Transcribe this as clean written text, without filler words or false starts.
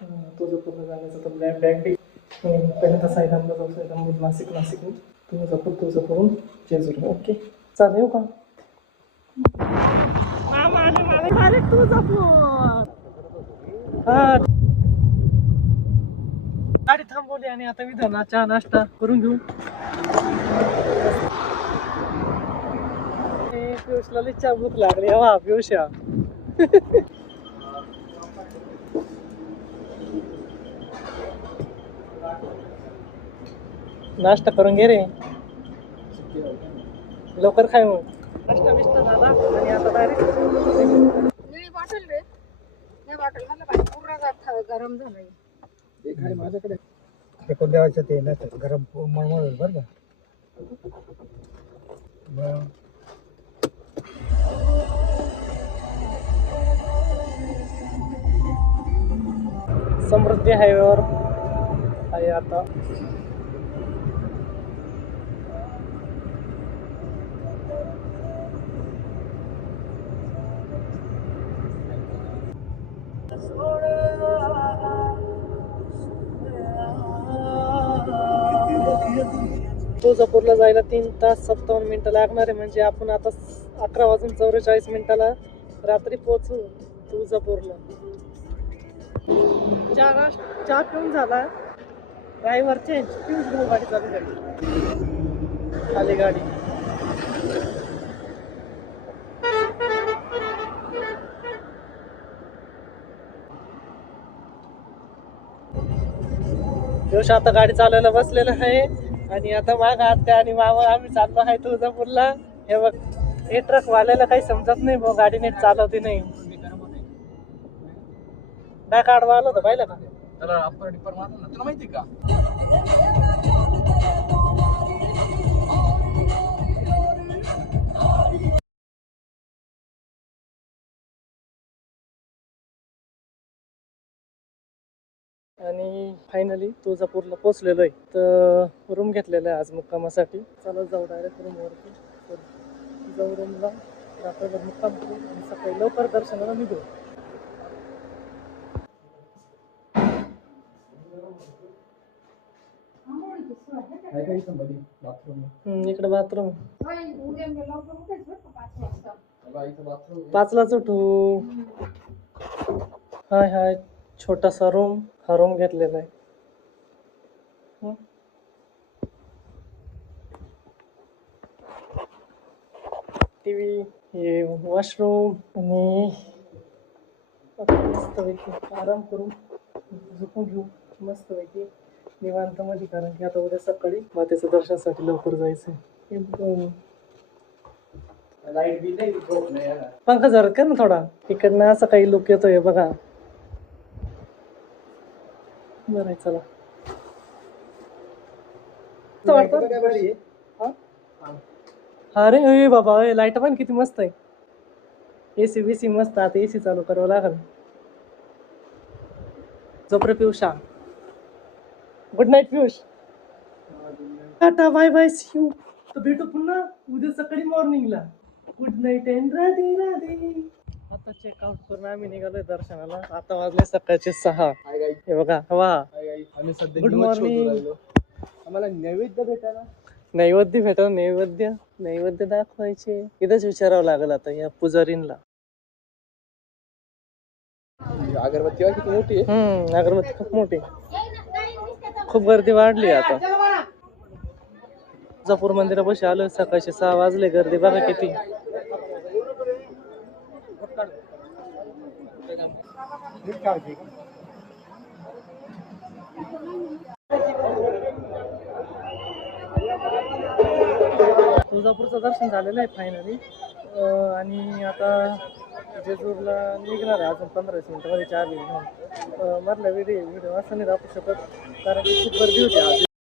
तुळजापूरला जाण्याचा तर बॅग पहिल्यांदा साईरामला जाऊ, साईरामवरून नाशिक तुळजापूरून जेजुरी. ओके चालेल, येऊ का? गाडी थांबवली आणि आता विधाना चहा नाश्ता करून घेऊ. पियुषला लई चहा भूक लागली. हवा पियुष नाश्ता करून घे रे, लवकर खाय मग. नाश्ता बिष्टा झाला आणि आता डायरेक्ट बॉटल रे, बॉटल मला पूर्ण गरम झालंय. माझ्याकडे फेकून द्यायचं ते ना, गरम मळमळ बरं का. समृद्धी हायवेवर आहे आता. तुळजापूरला जायला 3 तास 57 मिनिटं लागणार आहे. म्हणजे आपण आता 11:44 रात्री पोहोचू तुळजापूरला. चहा पिऊन झाला. ड्रायव्हर चेंज, पिऊन घेऊ गाडी चालू झाली. आली गाडी. जोश आता गाडी चालवायला बसलेला आहे आणि आता माग आत्या आणि मामा आम्ही चाललो आहे तुळजापूरला. हे बघ, हे ट्रक वाल्याला काही समजत नाही भाऊ, गाडी नीट चालवते नाही. बॅक आडवा आलो होतं, पाहिलं का? त्याला अप्पर डिपर मारलं ना, तुला माहिती का? आणि फायनली तुळजापूरला पोहोचलेलो आहे. तर रूम घेतलेला आहे आज मुक्कामासाठी. चला जाऊ डायरेक्ट रूमवरती. जाऊ रूमला, रात्रभर मुक्काम करू आणि सकाळी लवकर दर्शनाला निघू. इकडे बाथरूम 5लाच उठू. हाय छोटासा रूम, हा रूम घेतलेला आहे. टीव्ही, हे वॉशरूम आणि मस्तपैकी आराम करू, झोपून घेऊ मस्तपैकी निवांत मध्ये. कारण की आता उद्या सकाळी मातेच्या दर्शनासाठी लवकर जायचंय. लाईट बी नाही, पंखा जरत कर ना थोडा. इकडनं असं काही लुक येतोय बघा. बरं चला. अरे बाबा, लाईट पण किती मस्त आहे. एसी बीसी मस्त. आता एसी चालू करावं लागेल. झोपरे Piyusha. Good night Piyush. Tata bye bye, see you. तर भेटू पुन्हा उद्या सकाळी मॉर्निंगला. Good night and Radhe Radhe. आता चेकआउट करून आम्ही निघालोय दर्शनाला. आता वाजले सकाळचे 6. हे बघा हवा. आम्ही सध्या गुड मॉर्निंग. आम्हाला नैवेद्य भेटायला. नैवेद्य दाखवायचे. इथंच विचारावं लागेल आता या पुजारींना. अगरबत्ती किती मोठी आहे. अगरबत्ती खूप मोठी. खूप गर्दी वाढली आता. तुळजापूर मंदिरापाशी आलो. सकाळचे 6 वाजले. गर्दी बघा किती. तुळजापूरचं दर्शन झालेलं आहे फायनली. आणि आता जेजूरला निघणार आहे अजून 15-20 मिनिटांमध्ये. 4 मधला व्हिडिओ असं नाही दाखवू शकत कारण की खूप गर्दी होती आज.